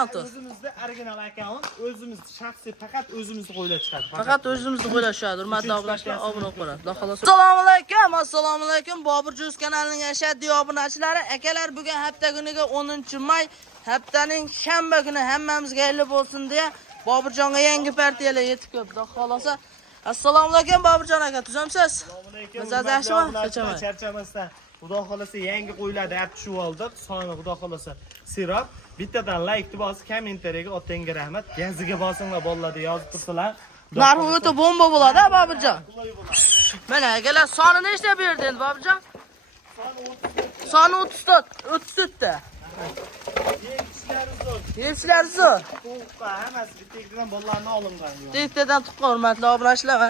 akkaunt. O'zimizda original akkaunt, o'zimiz shaxsiy faqat o'zimizni qo'ylar chiqadi. Faqat o'zimizni qo'ylashadi. Hurmatli obunachilar, obuna bo'ladi. Assalomu alaykum, assalomu alaykum. Bobur Juz kanalining ashaddiy obunachilari, akalar, bugun hafta kuniga 10-may, haftaning shanba kuni hammamizga xayr bo'lsin deya Boburjonga yangi partiyalar yetib keldi. Xolosa, assalomu alaykum Boburjon aka, tuzamsiz? Assalomu alaykum. Mazaz yaxshimi? Charchamasdan. Xudo xolasa yangi qo'ylarni olib tushib oldik. Soni xudo xolasa sirop. Bittadan like bosib, kommentariyaga otangga rahmat. Gaziga bosinglar bolalarni yozib tursalar. Narxi o'ta bomba bo'ladi, Boburjon. Mana akalar, soni nechta berdi endi Boburjon? Soni 34 ta. Yemishlar zo'r. Hammasi bittadan bolalarni olingan. Bittadan tuqqan hurmatli obunachilar,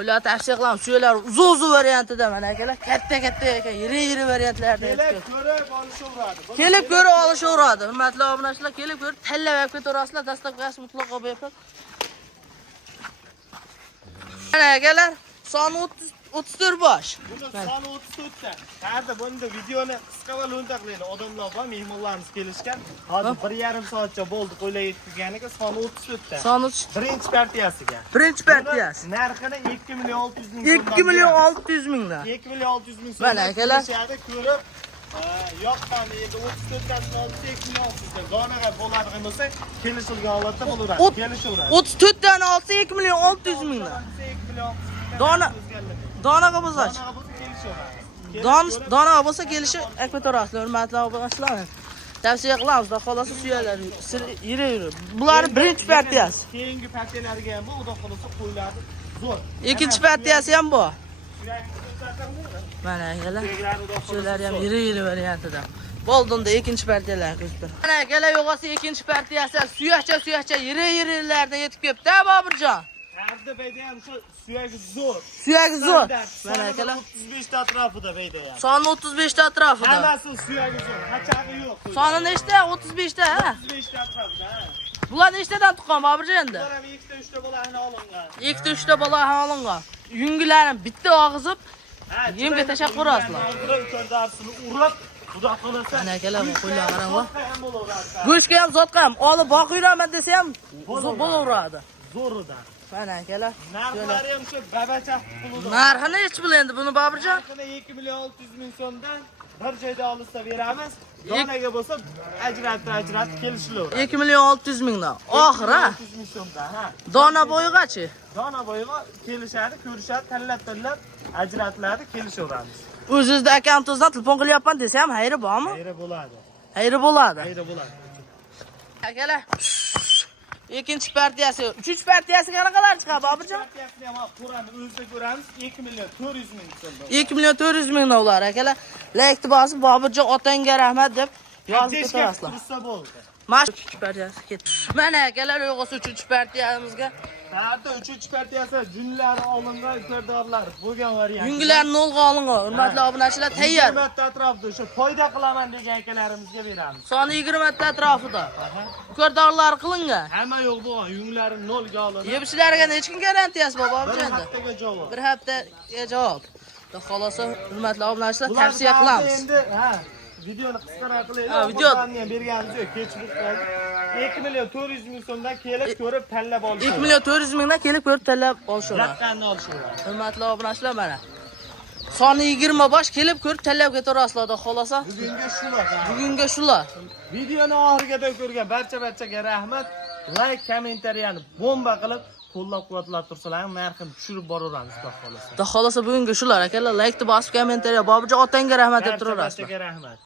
ular tavsiya qilaman. Shular uzun variantida mana akalar, katta ekan, yiri variantlarda Kelib ko'rib olishaveradi. Kelib ko'rib olishaveradi. Hurmatli obunachilar, kelib ko'rib tanlab olib ketaverasizlar. Dastavkasi mutlaqo bepul. Mana akalar, soni 34 bosh. Buni soni 34 ta. Hozir bunda videoni qisqa va lo'nda qilaylik. Odamlar bor, mehmonlarimiz kelishgan. Hozir 1,5 soatcha bo'ldi qo'ylar yetkazganiga soni 34 ta. Soni Birinchi partiyasiga. birinchi partiyasi. Narxini 2,600,000 ming 2,600,000 dan. 2,600,000 so'm. Mana akalar. Ko'rib, yoqqan endi 34 tasini olsa 2,600,000 donaga bo'ladigan bo'lsa, kelishilgan holatda bo'laveradi. Kelishaveradi. 34 tani olsa 2,600,000 dan. Donaga bo'lsa Donaga bo'lsa kelishi akvatoraslar, hurmatli obunachilar. Tavsiya qilamiz, xolasa suyalar yiri. Bular birinchi partiyasi. Keyingi partiyalarga ham bu xudo xolasa qo'yiladi. Zo'r. Ikkinchi partiyasi ham bor. Mana akalar, shular ham yiri variantida. Boldunda ikkinchi partiyalar ko'rib. Mana akalar, yo'g'asi ikkinchi partiyasi suyakcha yiri-yirilardan yetib kelibdi, Boburjon. Tarda beyda ham shu suyagi zo'r. Suyagi zo'r. Mana akalar, 35 ta atrofida beyda ham. soni 35 ta atrofida. Hammasi suyagi zo'r, qachag'i yo'q. Soni nechta? 35 ta, ha? 35 ta atrofida, ha. Bular nechtadan tuqqan Boburjon endi? Bular ham 2 ta 3 ta bolani olingan. 2 ta 3 ta bola ham olingan. Yungilarini bitta og'izib, yemga tashab qo'yasizlar. Darsini urib, xudo xolasa. Mana akalar, qo'ylar qarang va. Go'shtga ham zotqa ham olib boqiraman desa ham bo'laveradi. Zo'ridan. Mana akalar. Narxlari ham shu babacha pulida. Narxini hech bil endi buni Boburjon. Narxini 2,600,000 so'mdan bir joyda olsa beramiz. Donaga bo'lsa ajratib kelishilaveradi. 2,600,000 dan. Oxira. 2,600,000 so'mdan, ha. Dona bo'yigachi? Dona bo'yiga kelishadi, ko'rishadi, tanlab ajratiladi, kelishaveramiz. O'zingizda akkauntingizdan telefon qilyapman desa ham xayri bormi? Xayri bo'ladi. Xayri bo'ladi. Xayri bo'ladi. Akalar, ikkinchi partiyasi, uchinchi partiyasi qanaqalar chiqadi Boburjon? Partiyasini ham ko'ramiz, o'zida ko'ramiz 2,400,000 so'm. 2,400,000 dan ular akalar. Like bosib Boburjon otangga rahmat deb yozib ketasizlar. Tursa bo'ldi. Mana uchinchi partiyasi ketdi. Mana akalar, yo'g'isi uchinchi partiyamizga. Hatto uchinchi partiyasi junlari olingan iqtidorlar bo'lgan variant. Yungilarni nolga olingan. Hurmatli obunachilar, tayyor. 20 ta atrofida o'sha foyda qilaman degan akalarimizga beramiz. Soni 20 ta atrofida. Ko'rdorlar qilingan. Hamma yo'q bo'lgan, yunglarini nolga olingan. Yemishlariga hech kim garantiyasi bor Bir Boburjon endi. haftaga javob. Bir haftaga javob. Xolosa, hurmatli obunachilar, tavsiya qilamiz. Endi, videoni qisqaroq qilaylik. Ha, video ham berganimiz yo'q, kechib qoldi. 2,400,000 so'mdan kelib ko'rib tanlab olishadi. 2,400,000 dan kelib ko'rib tanlab olishadi. Raqamni olishadi. Hurmatli obunachilar, mana. Soni 20 bosh kelib ko'rib tanlab ketaverasizlar, xolosa. Bugunga shular. Bugunga shular. Videoni oxirigacha ko'rgan barchaga rahmat. Like, kommentariyani bomba qilib qo'llab-quvvatlab tursalar, narxini tushirib boraveramiz, xudo xolasa. Xolosa bugunga shular akalar. Like bosib, kommentariya Boburjon otangga rahmat deb turaverasizlar. Barchaga rahmat.